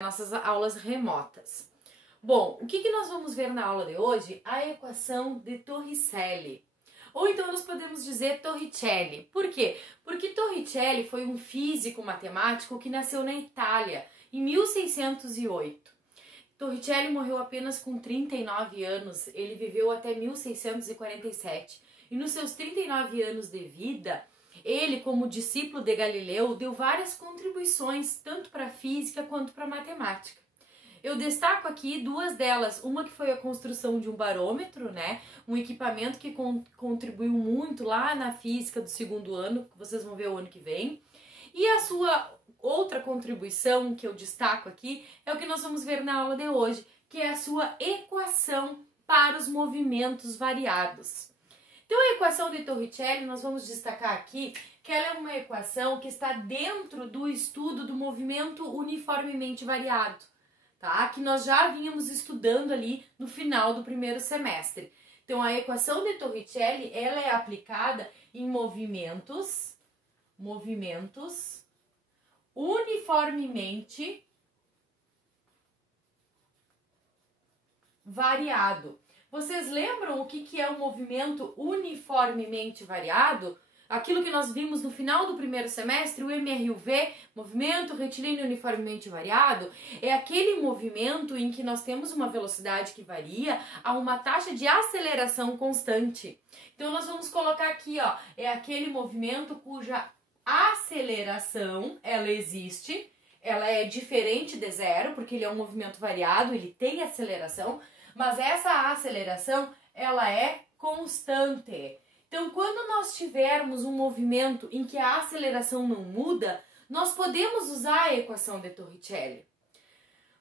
Nossas aulas remotas. Bom, o que nós vamos ver na aula de hoje? A equação de Torricelli. Ou então nós podemos dizer Torricelli. Por quê? Porque Torricelli foi um físico matemático que nasceu na Itália em 1608. Torricelli morreu apenas com 39 anos, ele viveu até 1647. E nos seus 39 anos de vida, ele, como discípulo de Galileu, deu várias contribuições, tanto para a física quanto para a matemática. Eu destaco aqui duas delas, uma que foi a construção de um barômetro, né? Um equipamento que contribuiu muito lá na física do segundo ano, que vocês vão ver o ano que vem. E a sua outra contribuição que eu destaco aqui é o que nós vamos ver na aula de hoje, que é a sua equação para os movimentos variados. Então, a equação de Torricelli, nós vamos destacar aqui que ela é uma equação que está dentro do estudo do movimento uniformemente variado, tá? Que nós já vínhamos estudando ali no final do primeiro semestre. Então, a equação de Torricelli, ela é aplicada em movimentos uniformemente variado. Vocês lembram o que é o movimento uniformemente variado? Aquilo que nós vimos no final do primeiro semestre, o MRUV, movimento retilíneo uniformemente variado, é aquele movimento em que nós temos uma velocidade que varia a uma taxa de aceleração constante. Então, nós vamos colocar aqui, ó, é aquele movimento cuja aceleração, ela existe, ela é diferente de zero, porque ele é um movimento variado, ele tem aceleração, mas essa aceleração, ela é constante. Então, quando nós tivermos um movimento em que a aceleração não muda, nós podemos usar a equação de Torricelli.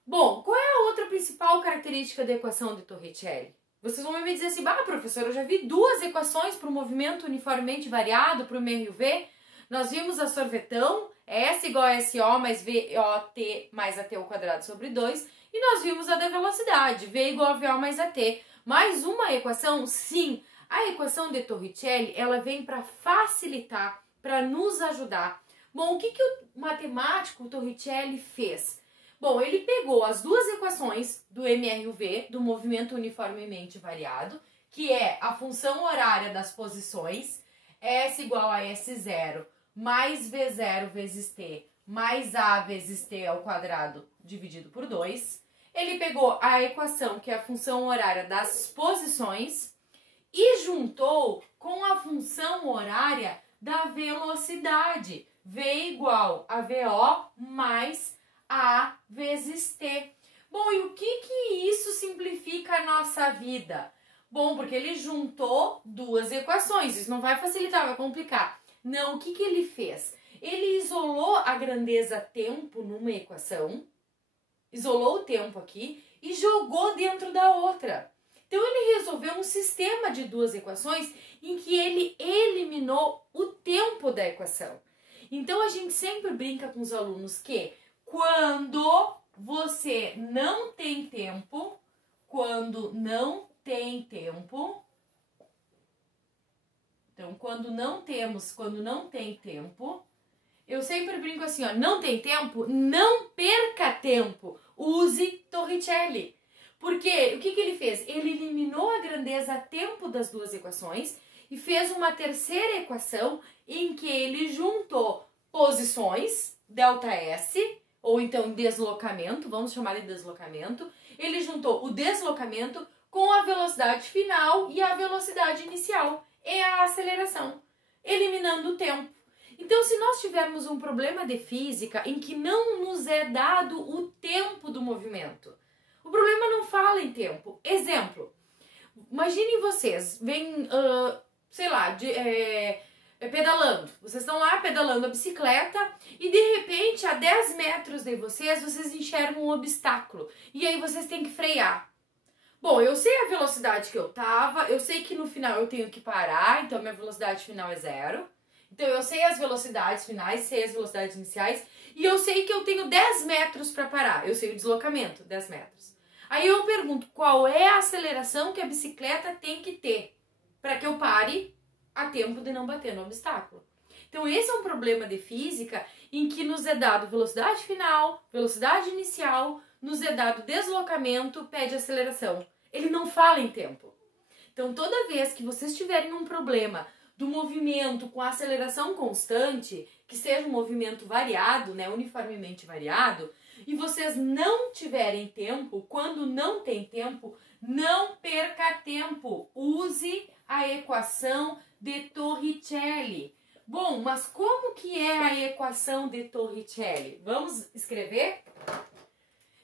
Bom, qual é a outra principal característica da equação de Torricelli? Vocês vão me dizer assim, professora, eu já vi duas equações para o movimento uniformemente variado, para o MRUV. Nós vimos a sorvetão, S igual a SO mais VOT mais AT ao quadrado sobre 2. E nós vimos a da velocidade, V igual a VO mais AT. Mais uma equação? Sim, a equação de Torricelli, ela vem para facilitar, para nos ajudar. Bom, o que o matemático Torricelli fez? Bom, ele pegou as duas equações do MRUV, do movimento uniformemente variado, que é a função horária das posições, S igual a S0 mais V0 vezes T mais A vezes T ao quadrado dividido por 2. Ele pegou a equação, que é a função horária das posições, e juntou com a função horária da velocidade. V igual a VO mais A vezes T. Bom, e o que isso simplifica a nossa vida? Bom, porque ele juntou duas equações. Isso não vai facilitar, vai complicar. Não, o que ele fez? Ele isolou a grandeza tempo numa equação, isolou o tempo aqui e jogou dentro da outra. Então, ele resolveu um sistema de duas equações em que ele eliminou o tempo da equação. Então, a gente sempre brinca com os alunos que quando você não tem tempo, então, quando não tem tempo, eu sempre brinco assim, ó, não tem tempo? Não perca tempo, use Torricelli. Porque o que ele fez? Ele eliminou a grandeza tempo das duas equações e fez uma terceira equação em que ele juntou posições, ΔS, ou então deslocamento, vamos chamar de deslocamento. Ele juntou o deslocamento com a velocidade final e a velocidade inicial e a aceleração, eliminando o tempo. Então, se nós tivermos um problema de física em que não nos é dado o tempo do movimento, o problema não fala em tempo. Exemplo, imaginem vocês, vêm, sei lá, pedalando. Vocês estão lá pedalando a bicicleta e, de repente, a 10 metros de vocês enxergam um obstáculo. E aí vocês têm que frear. Bom, eu sei a velocidade que eu tava, eu sei que no final eu tenho que parar, então minha velocidade final é 0. Então, eu sei as velocidades finais, sei as velocidades iniciais e eu sei que eu tenho 10 metros para parar. Eu sei o deslocamento, 10 metros. Aí eu pergunto, qual é a aceleração que a bicicleta tem que ter para que eu pare a tempo de não bater no obstáculo? Então, esse é um problema de física em que nos é dado velocidade final, velocidade inicial, nos é dado deslocamento, pede aceleração. Ele não fala em tempo. Então, toda vez que vocês tiverem um problema do movimento com aceleração constante, que seja um movimento variado, né, uniformemente variado, e vocês não tiverem tempo, quando não tem tempo, não perca tempo. Use a equação de Torricelli. Bom, mas como que é a equação de Torricelli? Vamos escrever?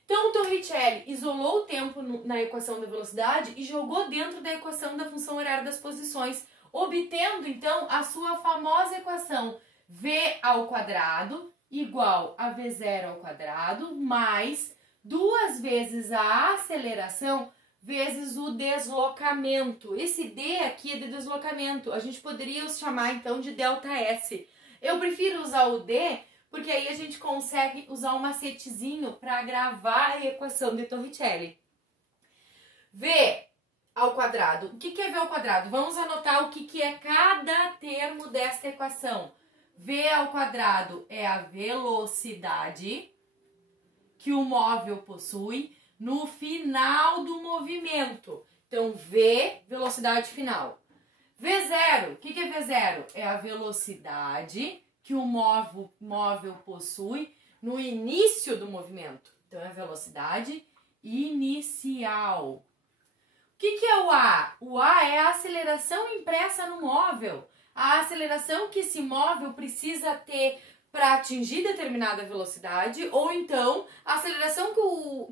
Então, o Torricelli isolou o tempo na equação da velocidade e jogou dentro da equação da função horária das posições, obtendo, então, a sua famosa equação v ao quadrado igual a v0 ao quadrado mais 2 vezes a aceleração vezes o deslocamento. Esse D aqui é de deslocamento. A gente poderia chamar, então, de ΔS. Eu prefiro usar o D porque aí a gente consegue usar um macetezinho para gravar a equação de Torricelli. V ao quadrado. O que é V ao quadrado? Vamos anotar o que é cada termo desta equação. V ao quadrado é a velocidade que o móvel possui no final do movimento. Então, V, velocidade final. V0, o que é V0? É a velocidade que o móvel possui no início do movimento. Então, é a velocidade inicial. O que é o A? O A é a aceleração impressa no móvel. A aceleração que esse móvel precisa ter para atingir determinada velocidade, ou então a aceleração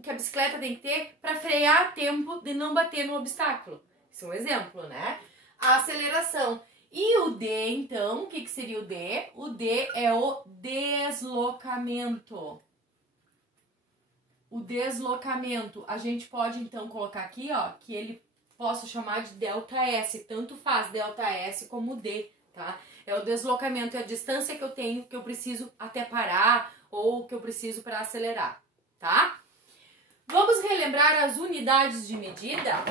que a bicicleta tem que ter para frear a tempo de não bater no obstáculo. Isso é um exemplo, né? A aceleração. E o D, então, o que seria o D? O D é o deslocamento. O deslocamento, a gente pode então colocar aqui, ó, que ele posso chamar de ΔS, tanto faz ΔS como D, tá? É o deslocamento, é a distância que eu tenho, que eu preciso até parar ou que eu preciso para acelerar, tá? Vamos relembrar as unidades de medida?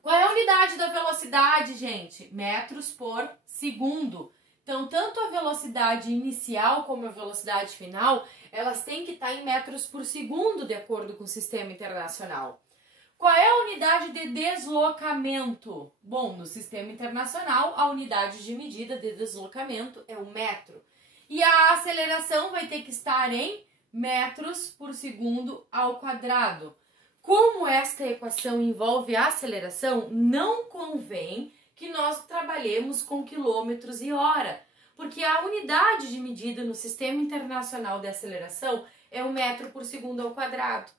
Qual é a unidade da velocidade, gente? Metros por segundo. Então, tanto a velocidade inicial como a velocidade final, elas têm que estar em metros por segundo, de acordo com o Sistema Internacional. Qual é a unidade de deslocamento? Bom, no Sistema Internacional, a unidade de medida de deslocamento é o metro. E a aceleração vai ter que estar em metros por segundo ao quadrado. Como esta equação envolve a aceleração, não convém que nós trabalhemos com quilômetros e hora, porque a unidade de medida no Sistema Internacional de Aceleração é o metro por segundo ao quadrado.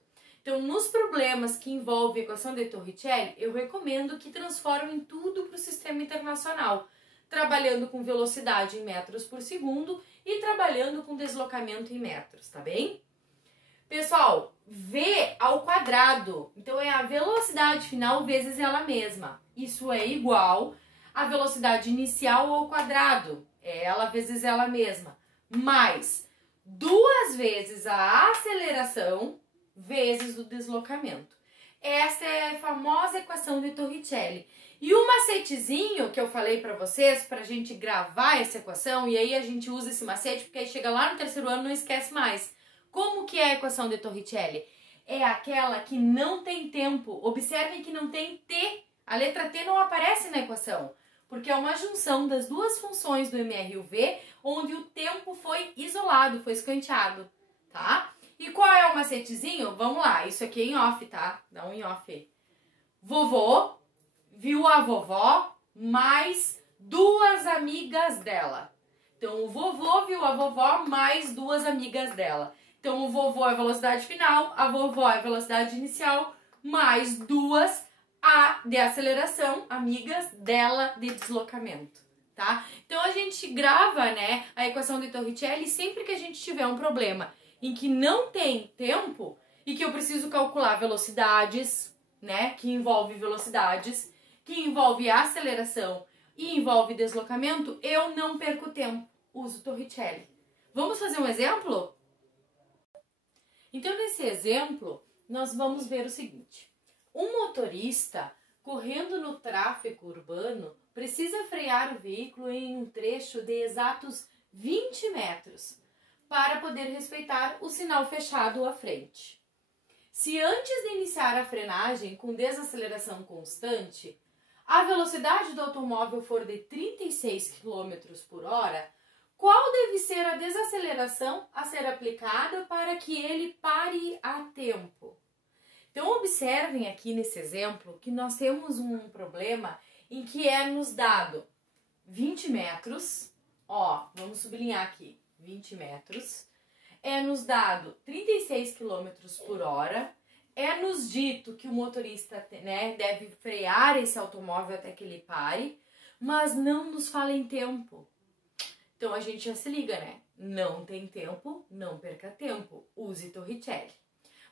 Então, nos problemas que envolvem a equação de Torricelli, eu recomendo que transformem tudo para o Sistema Internacional, trabalhando com velocidade em metros por segundo e trabalhando com deslocamento em metros, tá bem? Pessoal, V ao quadrado, então é a velocidade final vezes ela mesma. Isso é igual à velocidade inicial ao quadrado, é ela vezes ela mesma, mais 2 vezes a aceleração vezes o deslocamento. Essa é a famosa equação de Torricelli. E o macetezinho que eu falei para vocês, para a gente gravar essa equação, e aí a gente usa esse macete, porque aí chega lá no terceiro ano e não esquece mais. Como que é a equação de Torricelli? É aquela que não tem tempo. Observem que não tem T. A letra T não aparece na equação, porque é uma junção das duas funções do MR e o V, onde o tempo foi isolado, foi escanteado, tá? E qual é o macetezinho? Vamos lá, isso aqui é em off, tá? Dá um em off aí. Vovô viu a vovó mais 2 amigas dela. Então, o vovô viu a vovó mais 2 amigas dela. Então, o vovô é a velocidade final, a vovó é a velocidade inicial, mais 2 A de aceleração, amigas dela de deslocamento, tá? Então, a gente grava, né, a equação de Torricelli sempre que a gente tiver um problema em que não tem tempo e que eu preciso calcular velocidades, né, que envolve velocidades, que envolve aceleração e envolve deslocamento, eu não perco tempo, uso Torricelli. Vamos fazer um exemplo? Então, nesse exemplo, nós vamos ver o seguinte. Um motorista correndo no tráfego urbano precisa frear o veículo em um trecho de exatos 20 metros. para poder respeitar o sinal fechado à frente. Se antes de iniciar a frenagem com desaceleração constante, a velocidade do automóvel for de 36 km por hora, qual deve ser a desaceleração a ser aplicada para que ele pare a tempo? Então, observem aqui nesse exemplo que nós temos um problema em que é nos dado 20 metros, vamos sublinhar aqui, 20 metros, é nos dado 36 km por hora, é nos dito que o motorista deve frear esse automóvel até que ele pare, mas não nos fala em tempo. Então a gente já se liga, né? Não tem tempo, não perca tempo, use Torricelli.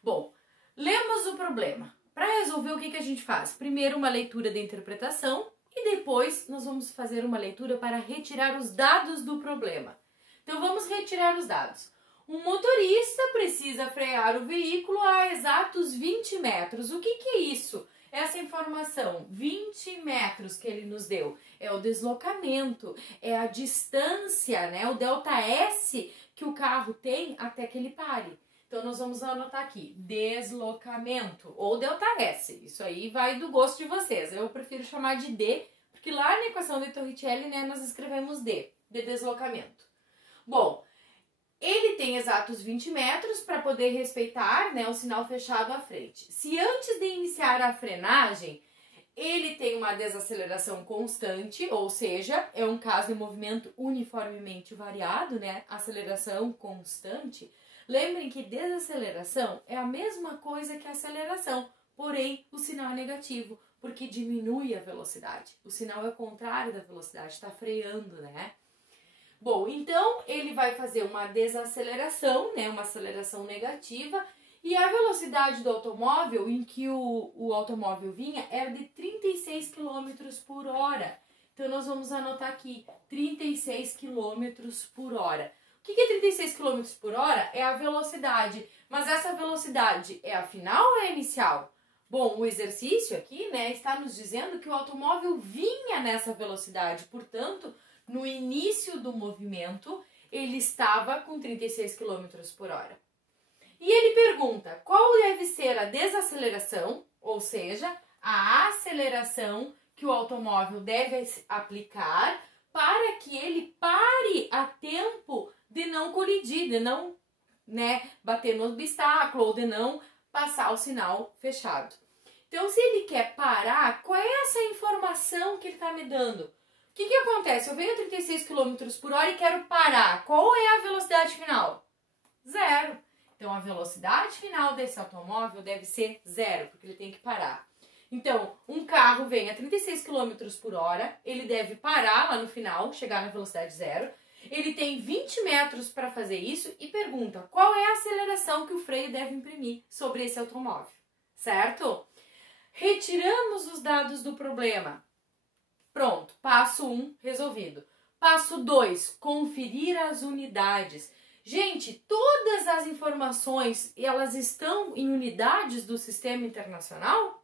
Bom, lemos o problema. Para resolver, o que a gente faz? Primeiro uma leitura da interpretação e depois nós vamos fazer uma leitura para retirar os dados do problema. Então vamos retirar os dados. Um motorista precisa frear o veículo a exatos 20 metros. O que é isso? Essa informação, 20 metros que ele nos deu, é o deslocamento, é a distância, né? O ΔS que o carro tem até que ele pare. Então, nós vamos anotar aqui, deslocamento ou ΔS. Isso aí vai do gosto de vocês. Eu prefiro chamar de D, porque lá na equação de Torricelli, né, nós escrevemos D, de deslocamento. Bom, ele tem exatos 20 metros para poder respeitar, né, o sinal fechado à frente. Se antes de iniciar a frenagem, ele tem uma desaceleração constante, ou seja, é um caso de movimento uniformemente variado, né, aceleração constante. Lembrem que desaceleração é a mesma coisa que aceleração, porém o sinal é negativo, porque diminui a velocidade. O sinal é o contrário da velocidade, está freando, né? Bom, então ele vai fazer uma desaceleração, né, uma aceleração negativa, e a velocidade do automóvel em que o automóvel vinha era de 36 km por hora. Então nós vamos anotar aqui 36 km por hora. O que é 36 km por hora? É a velocidade, mas essa velocidade é a final ou é a inicial? Bom, o exercício aqui, né, está nos dizendo que o automóvel vinha nessa velocidade, portanto, no início do movimento, ele estava com 36 km por hora. E ele pergunta qual deve ser a desaceleração, ou seja, a aceleração que o automóvel deve aplicar para que ele pare a tempo de não colidir, de não, né, bater no obstáculo ou de não passar o sinal fechado. Então, se ele quer parar, qual é essa informação que ele está me dando? O que acontece? Eu venho a 36 km por hora e quero parar. Qual é a velocidade final? Zero. Então, a velocidade final desse automóvel deve ser zero, porque ele tem que parar. Então, um carro vem a 36 km por hora, ele deve parar lá no final, chegar na velocidade zero. Ele tem 20 metros para fazer isso e pergunta qual é a aceleração que o freio deve imprimir sobre esse automóvel, certo? Retiramos os dados do problema. Pronto, passo 1 resolvido. Passo 2, conferir as unidades. Gente, todas as informações, elas estão em unidades do sistema internacional?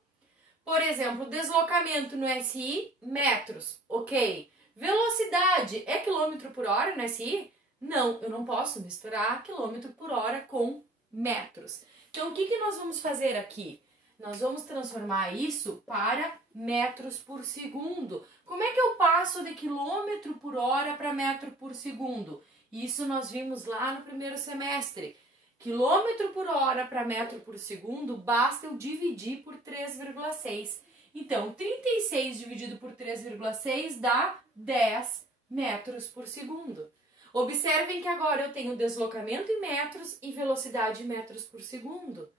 Por exemplo, deslocamento no SI, metros, ok. Velocidade, é quilômetro por hora no SI? Não, eu não posso misturar quilômetro por hora com metros. Então, o que nós vamos fazer aqui? Nós vamos transformar isso para metros por segundo. Como é que eu passo de quilômetro por hora para metro por segundo? Isso nós vimos lá no primeiro semestre. Quilômetro por hora para metro por segundo, basta eu dividir por 3,6. Então, 36 dividido por 3,6 dá 10 metros por segundo. Observem que agora eu tenho deslocamento em metros e velocidade em metros por segundo.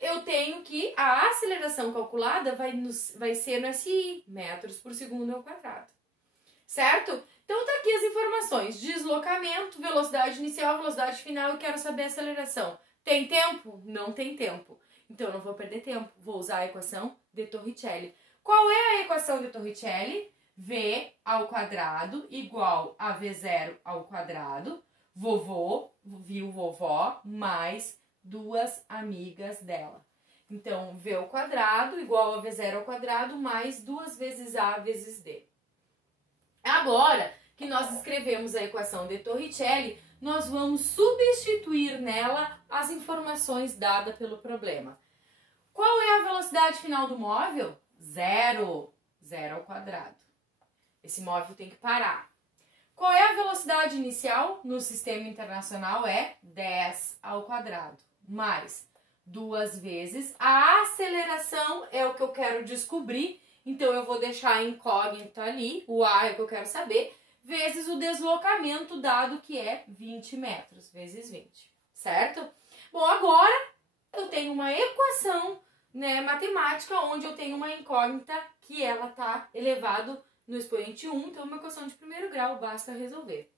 Eu tenho que a aceleração calculada vai ser no SI, metros por segundo ao quadrado. Certo? Então tá aqui as informações, deslocamento, velocidade inicial, velocidade final e quero saber a aceleração. Tem tempo? Não tem tempo. Então não vou perder tempo, vou usar a equação de Torricelli. Qual é a equação de Torricelli? V ao quadrado igual a V0 ao quadrado, vovô, viu vovó, mais duas amigas dela. Então, V ao quadrado igual a V0 ao quadrado mais 2 vezes A vezes D. Agora que nós escrevemos a equação de Torricelli, nós vamos substituir nela as informações dadas pelo problema. Qual é a velocidade final do móvel? 0. 0 ao quadrado. Esse móvel tem que parar. Qual é a velocidade inicial no sistema internacional? É 10 ao quadrado. Mais 2 vezes. A aceleração é o que eu quero descobrir. Então, eu vou deixar a incógnita ali. O A é o que eu quero saber. Vezes o deslocamento dado, que é 20 metros. Vezes 20. Certo? Bom, agora eu tenho uma equação, né, matemática, onde eu tenho uma incógnita que ela está elevado no expoente 1, então uma equação de primeiro grau, basta resolver.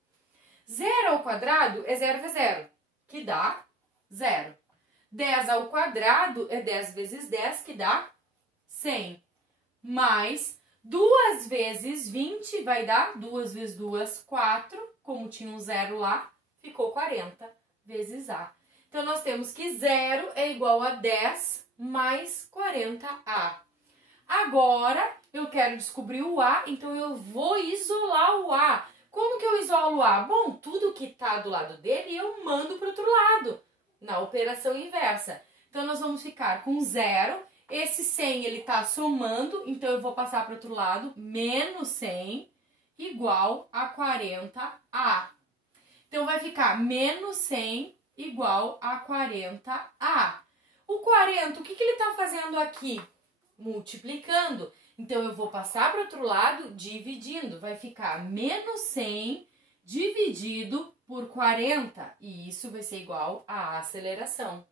0 ao quadrado é 0 vezes 0, que dá 0. 10 ao quadrado é 10 vezes 10, que dá 100. Mais 2 vezes 20 vai dar 2 vezes 2, 4. Como tinha um 0 lá, ficou 40 vezes A. Então, nós temos que 0 é igual a 10 mais 40A. Agora, eu quero descobrir o A, então eu vou isolar o A. Como que eu isolo o A? Bom, tudo que está do lado dele eu mando para o outro lado, na operação inversa. Então, nós vamos ficar com 0. Esse 100 ele está somando, então eu vou passar para o outro lado, menos 100 igual a 40A. Então, vai ficar menos 100 igual a 40A. O 40, o que ele está fazendo aqui? Multiplicando. Então, eu vou passar para o outro lado, dividindo. Vai ficar menos 100 dividido por 40. E isso vai ser igual à aceleração.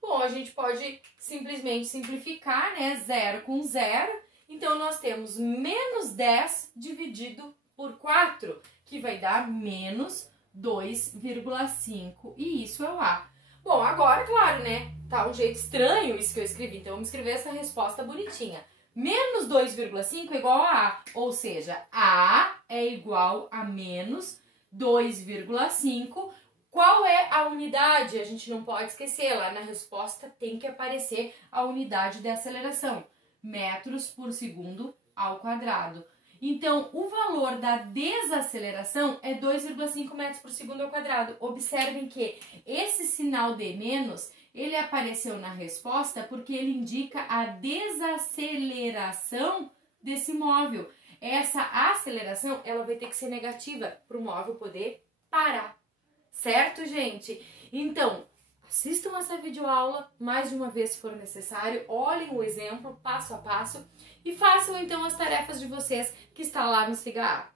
Bom, a gente pode simplesmente simplificar, né? 0 com 0. Então, nós temos menos 10 dividido por 4, que vai dar menos 2,5. E isso é o A. Bom, agora, claro, né? Tá um jeito estranho isso que eu escrevi. Então, vamos escrever essa resposta bonitinha. Menos 2,5 é igual a A. Ou seja, A é igual a menos 2,5. Qual é a unidade? A gente não pode esquecer, lá na resposta tem que aparecer a unidade de aceleração. Metros por segundo ao quadrado. Então, o valor da desaceleração é 2,5 metros por segundo ao quadrado. Observem que esse sinal de menos, ele apareceu na resposta porque ele indica a desaceleração desse móvel. Essa aceleração, ela vai ter que ser negativa para o móvel poder parar. Certo, gente? Então, assistam essa videoaula mais de uma vez se for necessário, olhem o exemplo passo a passo e façam então as tarefas de vocês que está lá no Siga A.